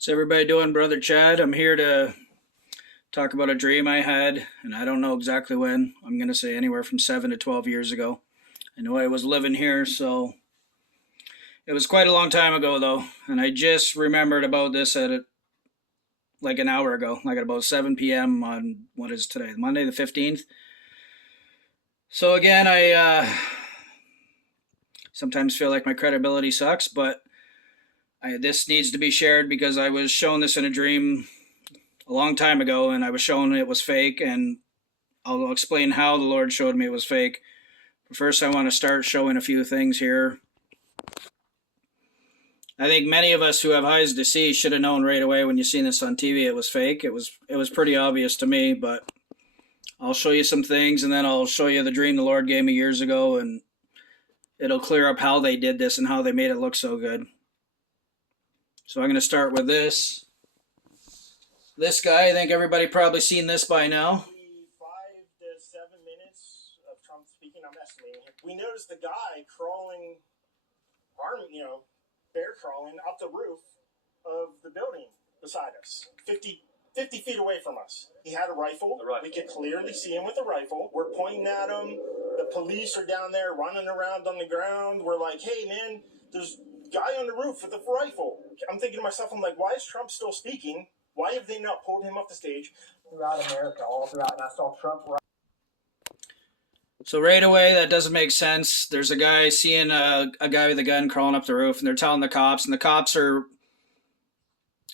What's everybody doing, Brother Chad? I'm here to talk about a dream I had, and I don't know exactly when. I'm going to say anywhere from 7 to 12 years ago. I know I was living here, so it was quite a long time ago, though. And I just remembered about this like an hour ago, like at about 7 p.m. on what is today, Monday the 15th. So again, I sometimes feel like my credibility sucks, but this needs to be shared because I was shown this in a dream a long time ago, and I was shown it was fake, and I'll explain how the Lord showed me it was fake. But first, I want to start showing a few things here. I think many of us who have eyes to see should have known right away when you seen this on TV it was fake. It was pretty obvious to me, but I'll show you some things, and then I'll show you the dream the Lord gave me years ago, and it'll clear up how they did this and how they made it look so good. So I'm going to start with this. This guy, I think everybody probably seen this by now. 5 to 7 minutes of Trump speaking, I'm estimating. We noticed the guy crawling, bear crawling up the roof of the building beside us, 50 feet away from us. He had a rifle. We could clearly see him with a rifle. We're pointing at him. The police are down there running around on the ground. We're like, hey, man, there's a guy on the roof with a rifle. I'm thinking to myself, I'm like, why is Trump still speaking? Why have they not pulled him off the stage? Throughout America, all throughout, and I saw Trump. So right away, that doesn't make sense. There's a guy seeing a guy with a gun crawling up the roof, and they're telling the cops, and the cops are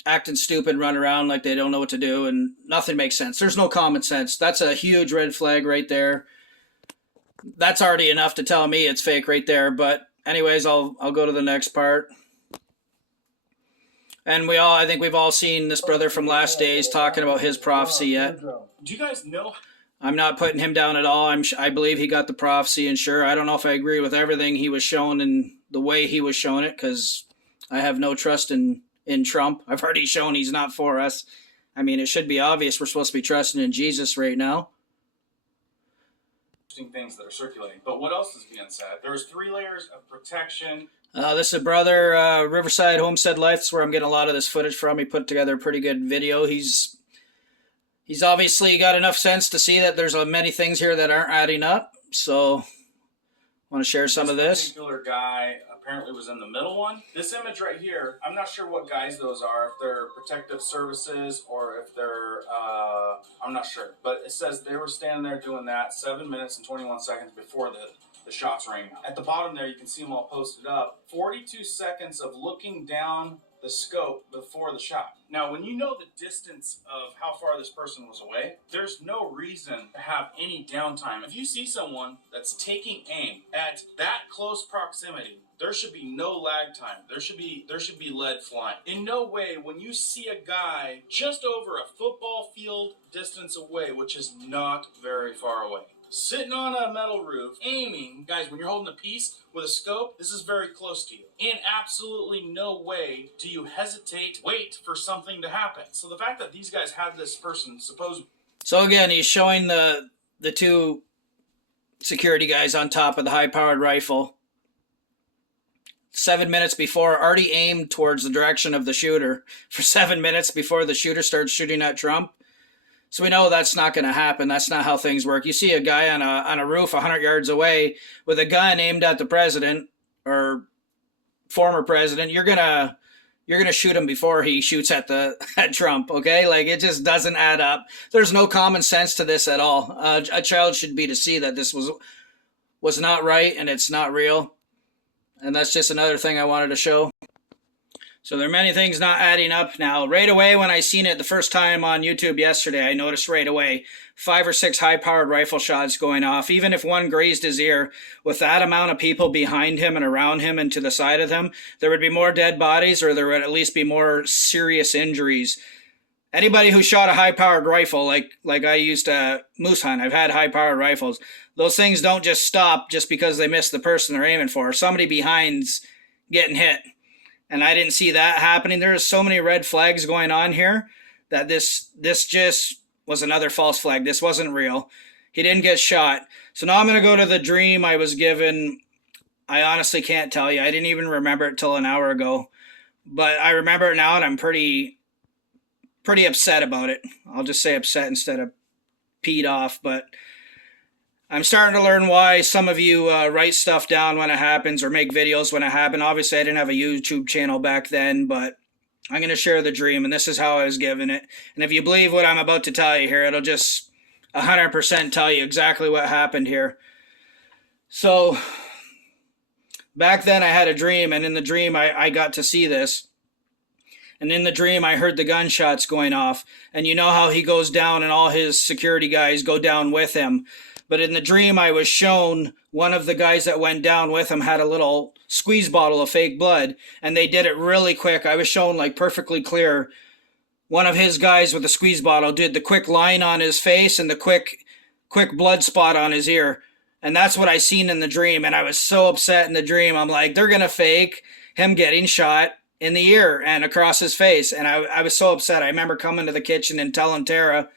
acting stupid, running around like they don't know what to do, and nothing makes sense. There's no common sense. That's a huge red flag right there. That's already enough to tell me it's fake right there. But anyways, I'll go to the next part. And I think we've all seen this brother from Last Days talking about his prophecy yet. Do you guys know? I'm not putting him down at all. I believe he got the prophecy, and sure, I don't know if I agree with everything he was shown and the way he was showing it, because I have no trust in Trump. I've already shown he's not for us. I mean, it should be obvious we're supposed to be trusting in Jesus right now. Things that are circulating. But what else is being said? There's 3 layers of protection. This is a brother, Riverside Homestead Life. That's where I'm getting a lot of this footage from. He put together a pretty good video. He's obviously got enough sense to see that there's many things here that aren't adding up. So I want to share some of this. This particular guy apparently was in the middle one. This image right here, I'm not sure what guys those are, if they're protective services or if they're, I'm not sure. But it says they were standing there doing that 7 minutes and 21 seconds before the shots rang out. At the bottom there, you can see them all posted up. 42 seconds of looking down the scope before the shot. Now, when you know the distance of how far this person was away, there's no reason to have any downtime. If you see someone that's taking aim at that close proximity, there should be no lag time. There should be lead flying. In no way, when you see a guy just over a football field distance away, which is not very far away, sitting on a metal roof, aiming, guys, when you're holding a piece with a scope, this is very close to you. In absolutely no way do you hesitate, wait for something to happen. So the fact that these guys had this person supposedly... So again, he's showing the 2 security guys on top of the high-powered rifle. 7 minutes before, already aimed towards the direction of the shooter for 7 minutes before the shooter starts shooting at Trump. So we know that's not going to happen. That's not how things work. You see a guy on a roof 100 yards away with a gun aimed at the president or former president. You're gonna shoot him before he shoots at Trump. Okay, like it just doesn't add up. There's no common sense to this at all. A child should be to see that this was not right and it's not real. And that's just another thing I wanted to show. So there are many things not adding up now. Right away, when I seen it the first time on YouTube yesterday, I noticed right away 5 or 6 high-powered rifle shots going off. Even if one grazed his ear, with that amount of people behind him and around him and to the side of him, there would be more dead bodies, or there would at least be more serious injuries. Anybody who shot a high-powered rifle, like I used to moose hunt, I've had high-powered rifles. Those things don't just stop just because they missed the person they're aiming for. Somebody behind's getting hit. And I didn't see that happening. There's so many red flags going on here that this just was another false flag. This wasn't real. He didn't get shot. So now I'm going to go to the dream I was given. I honestly can't tell you. I didn't even remember it till an hour ago. but I remember it now, and I'm pretty upset about it. I'll just say upset instead of peed off. But I'm starting to learn why some of you write stuff down when it happens or make videos when it happens. Obviously, I didn't have a YouTube channel back then, but I'm going to share the dream, and this is how I was given it. And if you believe what I'm about to tell you here, it'll just 100% tell you exactly what happened here. So back then I had a dream, and in the dream I got to see this. And in the dream I heard the gunshots going off. And you know how he goes down and all his security guys go down with him. But in the dream I was shown one of the guys that went down with him had a little squeeze bottle of fake blood. And they did it really quick. I was shown like perfectly clear. One of his guys with the squeeze bottle did the quick line on his face and the quick blood spot on his ear. And that's what I seen in the dream. And I was so upset in the dream. I'm like, they're going to fake him getting shot in the ear and across his face. And I was so upset. I remember coming to the kitchen and telling Tara,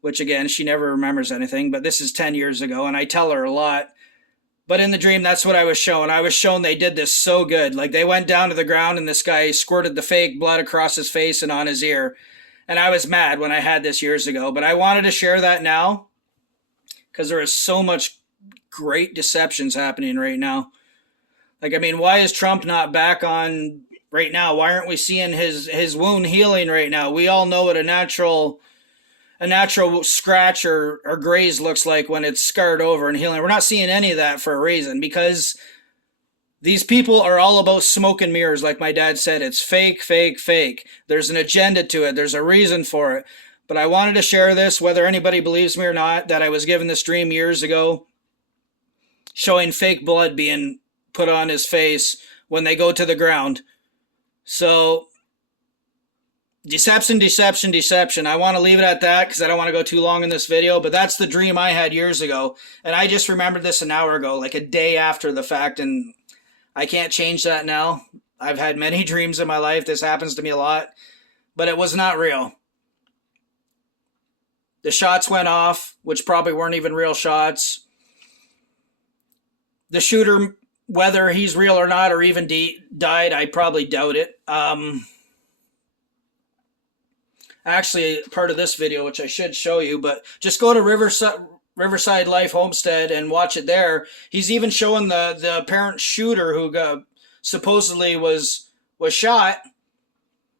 which again, she never remembers anything, but this is 10 years ago. And I tell her a lot. But in the dream, that's what I was shown. I was shown they did this so good. Like they went down to the ground and this guy squirted the fake blood across his face and on his ear. And I was mad when I had this years ago. But I wanted to share that now because there is so much great deceptions happening right now. Like, I mean, why is Trump not back on right now? Why aren't we seeing his wound healing right now? We all know what a natural scratch or graze looks like when it's scarred over and healing. We're not seeing any of that for a reason, because these people are all about smoke and mirrors. Like my dad said, it's fake, fake, fake. There's an agenda to it. There's a reason for it. But I wanted to share this, whether anybody believes me or not, that I was given this dream years ago, showing fake blood being put on his face when they go to the ground. So deception. I want to leave it at that because I don't want to go too long in this video, but that's the dream I had years ago. And I just remembered this an hour ago, like a day after the fact, and I can't change that now. I've had many dreams in my life. This happens to me a lot, but it was not real. The shots went off, which probably weren't even real shots. The shooter, whether he's real or not, or even died, I probably doubt it. Actually, part of this video, which I should show you, but just go to Riverside Life Homestead and watch it there. He's even showing the apparent shooter who supposedly was shot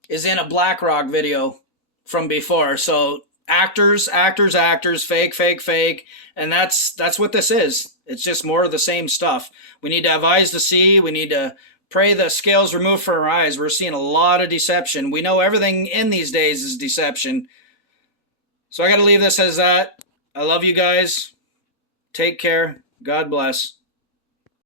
is in a BlackRock video from before. So actors, fake, and that's what this is. It's just more of the same stuff. We need to have eyes to see. We need to pray the scales removed from our eyes. We're seeing a lot of deception. We know everything in these days is deception. So I got to leave this as that. I love you guys. Take care. God bless.